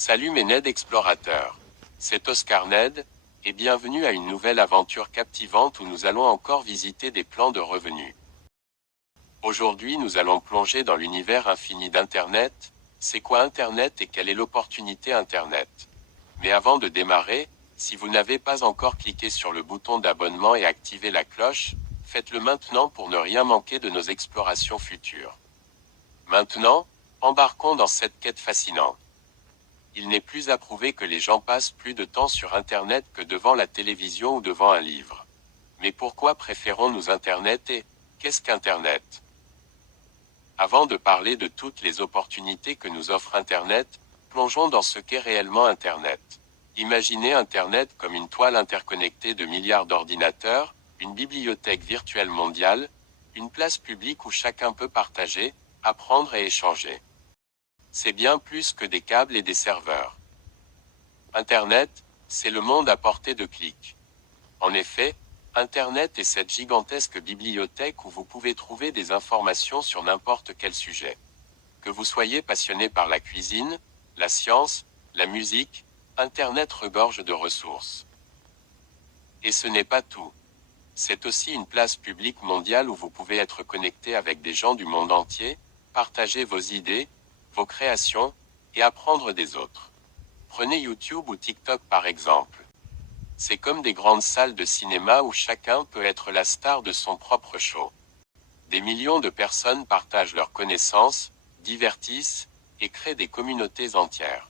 Salut mes Ned explorateurs. C'est Oscar Ned, et bienvenue à une nouvelle aventure captivante où nous allons encore visiter des plans de revenus. Aujourd'hui nous allons plonger dans l'univers infini d'Internet. C'est quoi Internet et quelle est l'opportunité Internet? Mais avant de démarrer, si vous n'avez pas encore cliqué sur le bouton d'abonnement et activé la cloche, faites-le maintenant pour ne rien manquer de nos explorations futures. Maintenant, embarquons dans cette quête fascinante. Il n'est plus à prouver que les gens passent plus de temps sur Internet que devant la télévision ou devant un livre. Mais pourquoi préférons-nous Internet et qu'est-ce qu'Internet? Avant de parler de toutes les opportunités que nous offre Internet, plongeons dans ce qu'est réellement Internet. Imaginez Internet comme une toile interconnectée de milliards d'ordinateurs, une bibliothèque virtuelle mondiale, une place publique où chacun peut partager, apprendre et échanger. C'est bien plus que des câbles et des serveurs. Internet, c'est le monde à portée de clic. En effet, Internet est cette gigantesque bibliothèque où vous pouvez trouver des informations sur n'importe quel sujet. Que vous soyez passionné par la cuisine, la science, la musique, Internet regorge de ressources. Et ce n'est pas tout. C'est aussi une place publique mondiale où vous pouvez être connecté avec des gens du monde entier, partager vos idées, vos créations, et apprendre des autres. Prenez YouTube ou TikTok par exemple. C'est comme des grandes salles de cinéma où chacun peut être la star de son propre show. Des millions de personnes partagent leurs connaissances, divertissent, et créent des communautés entières.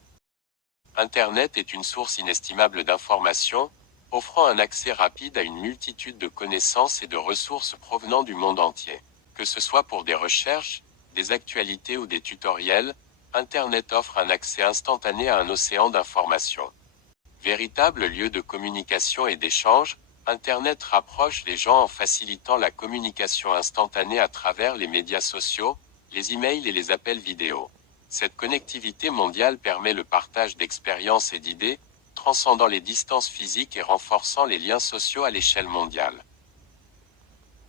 Internet est une source inestimable d'informations, offrant un accès rapide à une multitude de connaissances et de ressources provenant du monde entier. Que ce soit pour des recherches, des actualités ou des tutoriels, Internet offre un accès instantané à un océan d'informations. Véritable lieu de communication et d'échange, Internet rapproche les gens en facilitant la communication instantanée à travers les médias sociaux, les emails et les appels vidéo. Cette connectivité mondiale permet le partage d'expériences et d'idées, transcendant les distances physiques et renforçant les liens sociaux à l'échelle mondiale.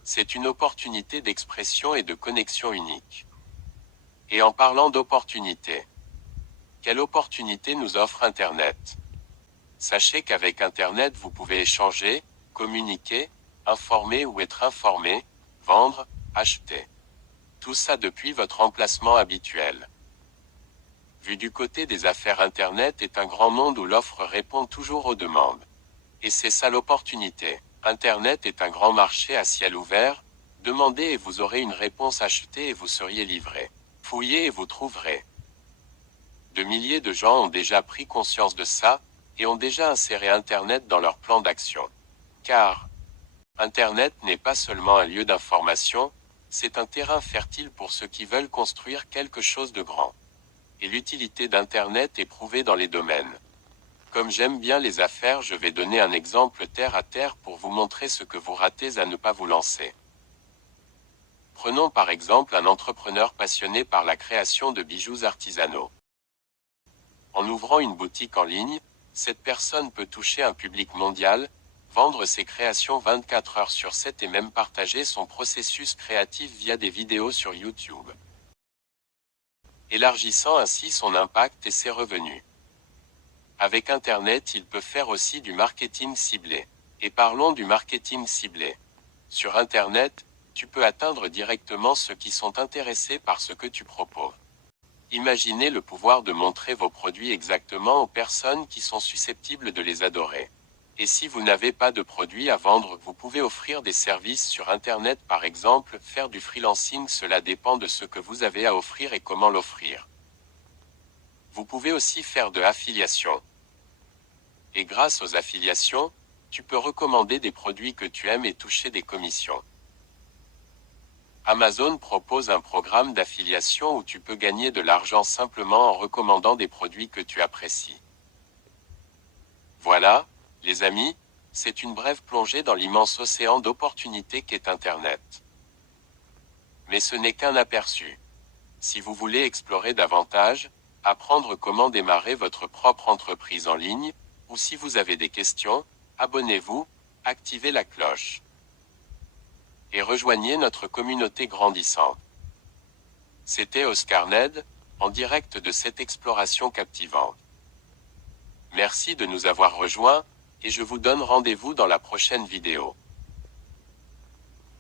C'est une opportunité d'expression et de connexion unique. Et en parlant d'opportunités, quelle opportunité nous offre Internet? Sachez qu'avec Internet vous pouvez échanger, communiquer, informer ou être informé, vendre, acheter. Tout ça depuis votre emplacement habituel. Vu du côté des affaires, Internet est un grand monde où l'offre répond toujours aux demandes. Et c'est ça l'opportunité. Internet est un grand marché à ciel ouvert, demandez et vous aurez une réponse, achetez et vous seriez livré. Fouillez et vous trouverez. De milliers de gens ont déjà pris conscience de ça, et ont déjà inséré Internet dans leur plan d'action. Car Internet n'est pas seulement un lieu d'information, c'est un terrain fertile pour ceux qui veulent construire quelque chose de grand. Et l'utilité d'Internet est prouvée dans les domaines. Comme j'aime bien les affaires, je vais donner un exemple terre à terre pour vous montrer ce que vous ratez à ne pas vous lancer. Prenons par exemple un entrepreneur passionné par la création de bijoux artisanaux. En ouvrant une boutique en ligne, cette personne peut toucher un public mondial, vendre ses créations 24 heures sur 7 et même partager son processus créatif via des vidéos sur YouTube, élargissant ainsi son impact et ses revenus. Avec Internet, il peut faire aussi du marketing ciblé. Et parlons du marketing ciblé. Sur Internet, tu peux atteindre directement ceux qui sont intéressés par ce que tu proposes. Imaginez le pouvoir de montrer vos produits exactement aux personnes qui sont susceptibles de les adorer. Et si vous n'avez pas de produits à vendre, vous pouvez offrir des services sur Internet par exemple, faire du freelancing, cela dépend de ce que vous avez à offrir et comment l'offrir. Vous pouvez aussi faire de l'affiliation. Et grâce aux affiliations, tu peux recommander des produits que tu aimes et toucher des commissions. Amazon propose un programme d'affiliation où tu peux gagner de l'argent simplement en recommandant des produits que tu apprécies. Voilà, les amis, c'est une brève plongée dans l'immense océan d'opportunités qu'est Internet. Mais ce n'est qu'un aperçu. Si vous voulez explorer davantage, apprendre comment démarrer votre propre entreprise en ligne, ou si vous avez des questions, abonnez-vous, activez la cloche. Et rejoignez notre communauté grandissante. C'était Oscar Ned, en direct de cette exploration captivante. Merci de nous avoir rejoints, et je vous donne rendez-vous dans la prochaine vidéo.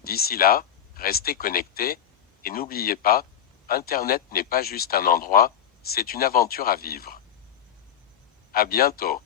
D'ici là, restez connectés, et n'oubliez pas, Internet n'est pas juste un endroit, c'est une aventure à vivre. À bientôt.